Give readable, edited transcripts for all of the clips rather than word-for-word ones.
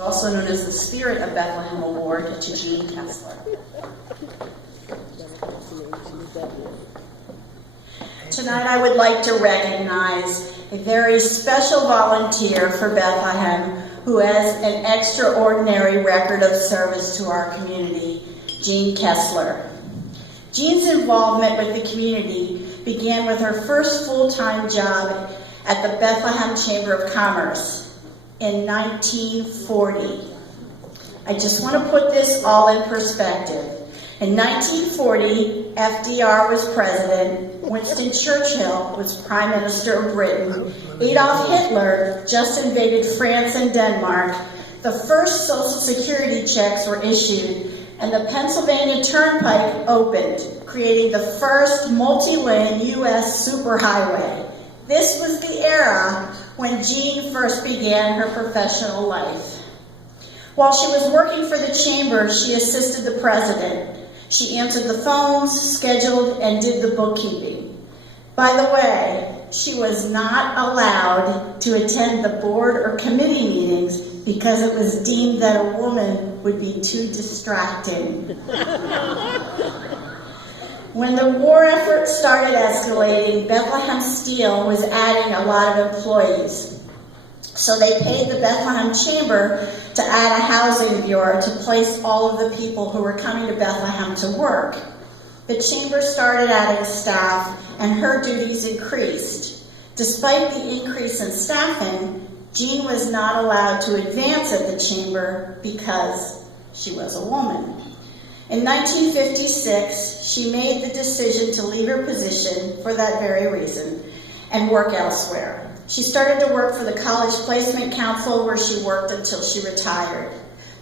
also known as the Spirit of Bethlehem Award, to Jean Kessler. Tonight I would like to recognize a very special volunteer for Bethlehem who has an extraordinary record of service to our community, Jean Kessler. Jean's involvement with the community began with her first full-time job at the Bethlehem Chamber of Commerce in 1940. I just want to put this all in perspective. In 1940, FDR was president, Winston Churchill was Prime Minister of Britain, Adolf Hitler just invaded France and Denmark, the first Social Security checks were issued, and the Pennsylvania Turnpike opened, creating the first multi-lane U.S. superhighway. This was the era when Jean first began her professional life. While she was working for the chamber, she assisted the president. She answered the phones, scheduled, and did the bookkeeping. By the way, she was not allowed to attend the board or committee meetings because it was deemed that a woman would be too distracting. When the war effort started escalating, Bethlehem Steel was adding a lot of employees. So they paid the Bethlehem Chamber to add a housing bureau to place all of the people who were coming to Bethlehem to work. The Chamber started adding staff, and her duties increased. Despite the increase in staffing, Jean was not allowed to advance at the Chamber because she was a woman. In 1956, she made the decision to leave her position for that very reason and work elsewhere. She started to work for the College Placement Council, where she worked until she retired.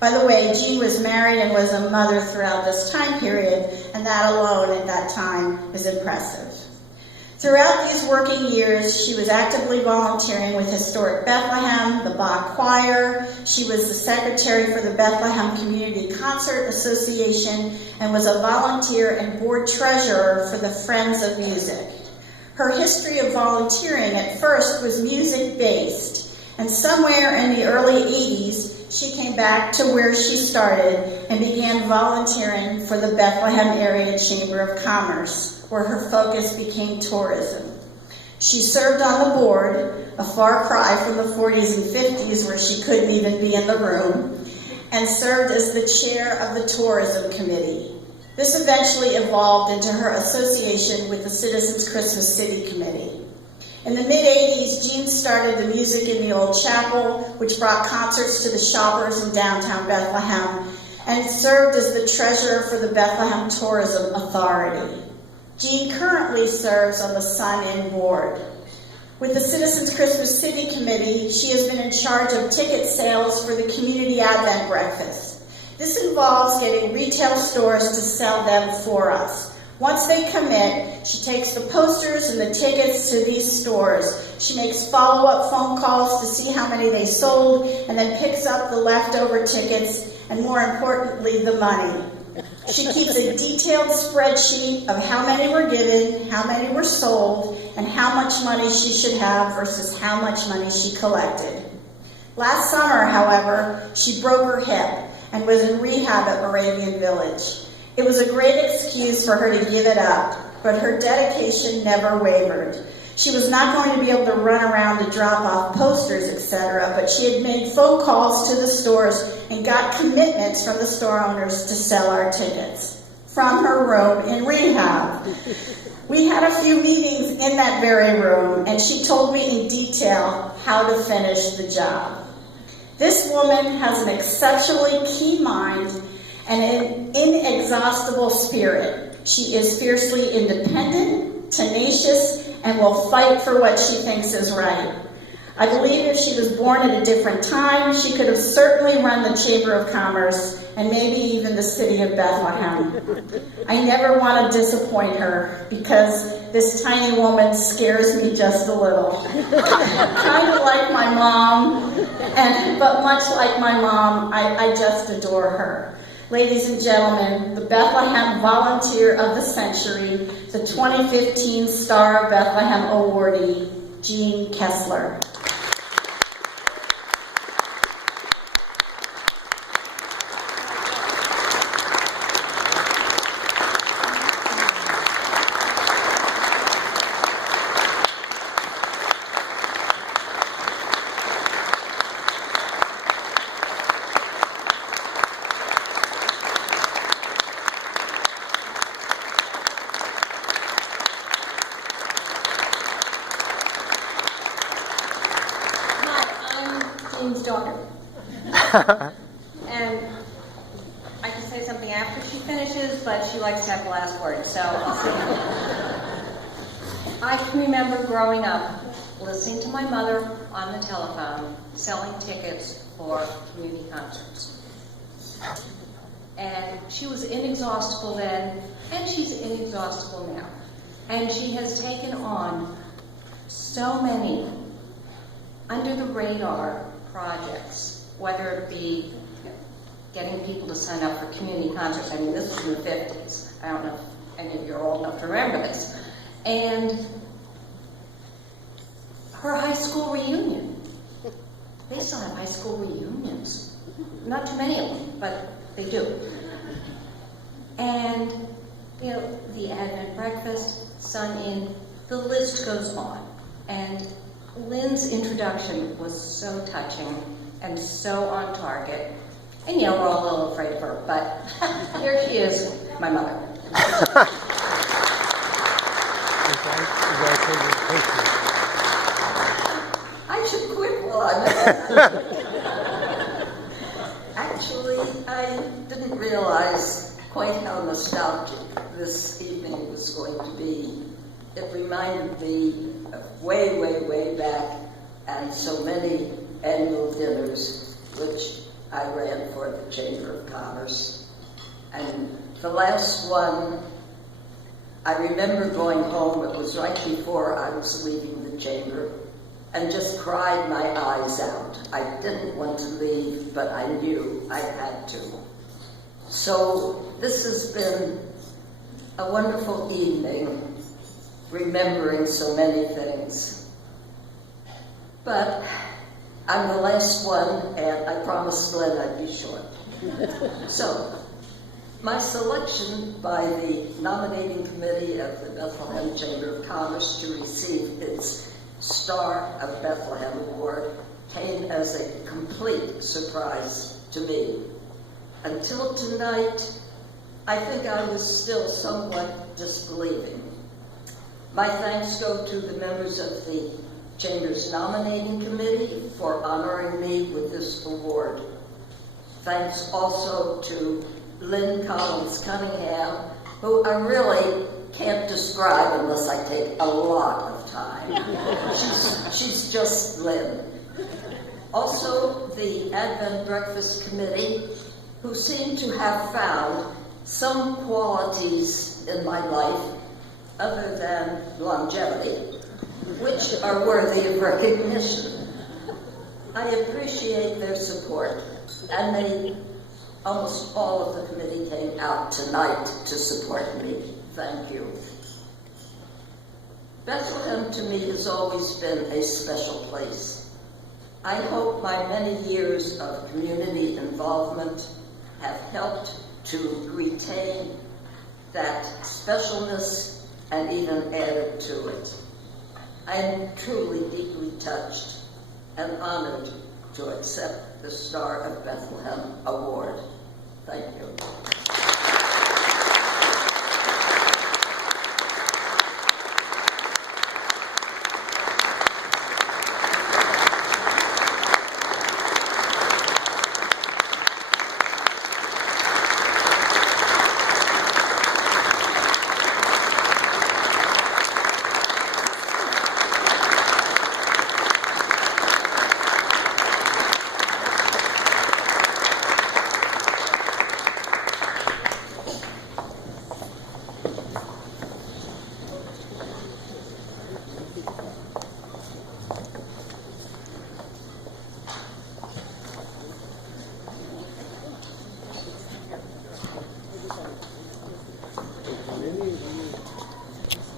By the way, Jean was married and was a mother throughout this time period, and that alone at that time is impressive. Throughout these working years, she was actively volunteering with Historic Bethlehem, the Bach Choir. She was the secretary for the Bethlehem Community Concert Association and was a volunteer and board treasurer for the Friends of Music. Her history of volunteering at first was music-based, and somewhere in the early 80s, she came back to where she started and began volunteering for the Bethlehem Area Chamber of Commerce, where her focus became tourism. She served on the board, a far cry from the 40s and 50s where she couldn't even be in the room, and served as the chair of the tourism committee. This eventually evolved into her association with the Citizens Christmas City Committee. In the mid-80s, Jean started the Music in the Old Chapel, which brought concerts to the shoppers in downtown Bethlehem, and served as the treasurer for the Bethlehem Tourism Authority. Jean currently serves on the Sun Inn Board. With the Citizens Christmas City Committee, she has been in charge of ticket sales for the Community Advent Breakfast. This involves getting retail stores to sell them for us. Once they commit, she takes the posters and the tickets to these stores. She makes follow-up phone calls to see how many they sold, and then picks up the leftover tickets, and more importantly, the money. She keeps a detailed spreadsheet of how many were given, how many were sold, and how much money she should have versus how much money she collected. Last summer, however, she broke her hip and was in rehab at Moravian Village. It was a great excuse for her to give it up, but her dedication never wavered. She was not going to be able to run around to drop off posters, etc., but she had made phone calls to the stores and got commitments from the store owners to sell our tickets from her room in rehab. We had a few meetings in that very room, and she told me in detail how to finish the job. This woman has an exceptionally keen mind and an inexhaustible spirit. She is fiercely independent, tenacious, and will fight for what she thinks is right. I believe if she was born at a different time, she could have certainly run the Chamber of Commerce and maybe even the city of Bethlehem. I never want to disappoint her because this tiny woman scares me just a little. Kind of like my mom, but much like my mom, I just adore her. Ladies and gentlemen, the Bethlehem Volunteer of the Century, the 2015 Star of Bethlehem awardee, Jean Kessler. And I can say something after she finishes, but she likes to have the last word. So I can remember growing up listening to my mother on the telephone selling tickets for community concerts. And she was inexhaustible then, and she's inexhaustible now. And she has taken on so many under-the-radar projects, whether it be getting people to sign up for community concerts. I mean, this was in the 50s. I don't know if any of you are old enough to remember this. And her high school reunion. They still have high school reunions. Not too many of them, but they do. And, you know, the Advent breakfast, Sun In, the list goes on. And Lynn's introduction was so touching and so on target. And, you know, we're all a little afraid of her, but here she is, my mother. I should quit while I'm Actually, I didn't realize quite how nostalgic this evening was going to be. It reminded me of way, way, way back and so many annual dinners, which I ran for the Chamber of Commerce. And the last one, I remember going home, it was right before I was leaving the Chamber, and just cried my eyes out. I didn't want to leave, but I knew I had to. So this has been a wonderful evening, remembering so many things. But I'm the last one, and I promised Glenn I'd be short. So, my selection by the nominating committee of the Bethlehem Chamber of Commerce to receive its Star of Bethlehem Award came as a complete surprise to me. Until tonight, I think I was still somewhat disbelieving. My thanks go to the members of the Chamber's nominating committee for honoring me with this award. Thanks also to Lynn Collins Cunningham, who I really can't describe unless I take a lot of time. She's just Lynn. Also, the Advent Breakfast Committee, who seem to have found some qualities in my life, other than longevity, which are worthy of recognition. I appreciate their support, and almost all of the committee came out tonight to support me. Thank you. Bethlehem to me has always been a special place. I hope my many years of community involvement have helped to retain that specialness and even added to it. I am truly deeply touched and honored to accept the Star of Bethlehem Award.